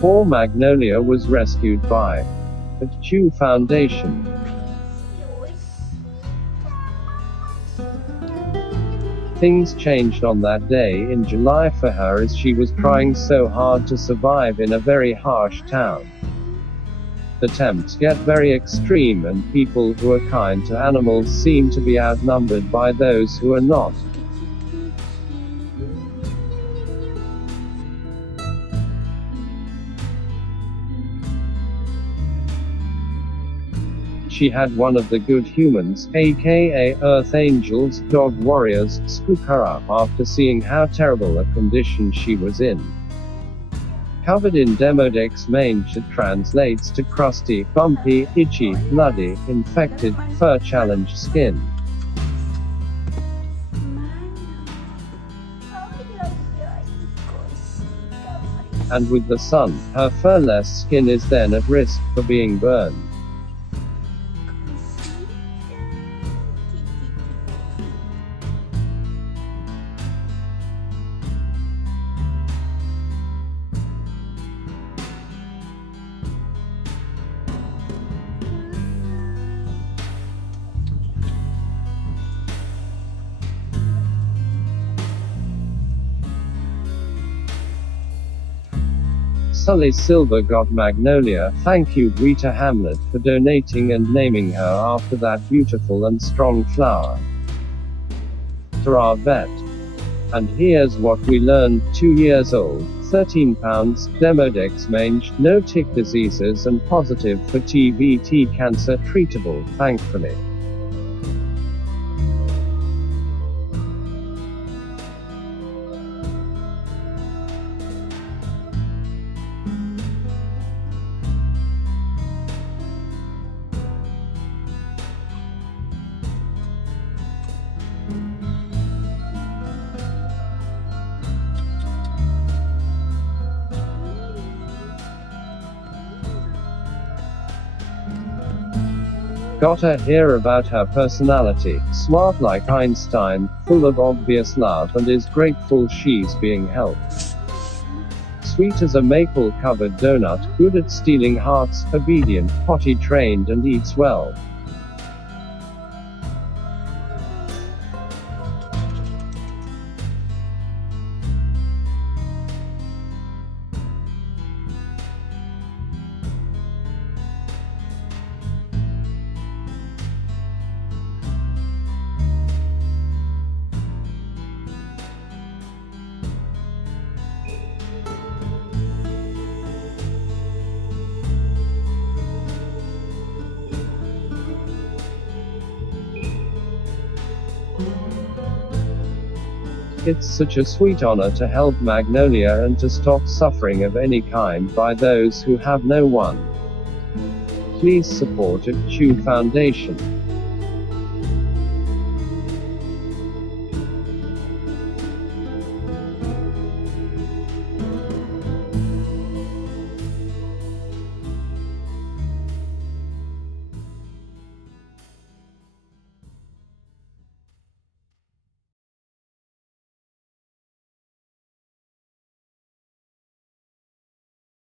Poor Magnolia was rescued by At-Choo Foundation. Things changed on that day in July for her as she was trying so hard to survive in a very harsh town. The temps get very extreme and people who are kind to animals seem to be outnumbered by those who are not. She had one of the good humans, aka Earth Angels, dog warriors, scoop her up after seeing how terrible a condition she was in. Covered in Demodex mange, that translates to crusty, bumpy, itchy, bloody, infected, fur-challenged skin. And with the sun, her fur-less skin is then at risk for being burned. Sully Silver got Magnolia. Thank you Rita Hamlet for donating and naming her after that beautiful and strong flower. To our vet. And here's what we learned: 2 years old, 13 pounds, Demodex mange, no tick diseases and positive for TVT cancer, treatable, thankfully. Got to hear about her personality, smart like Einstein, full of obvious love and is grateful she's being helped. Sweet as a maple-covered donut, good at stealing hearts, obedient, potty trained and eats well. It's such a sweet honor to help Magnolia and to stop suffering of any kind by those who have no one. Please support At-Choo Foundation.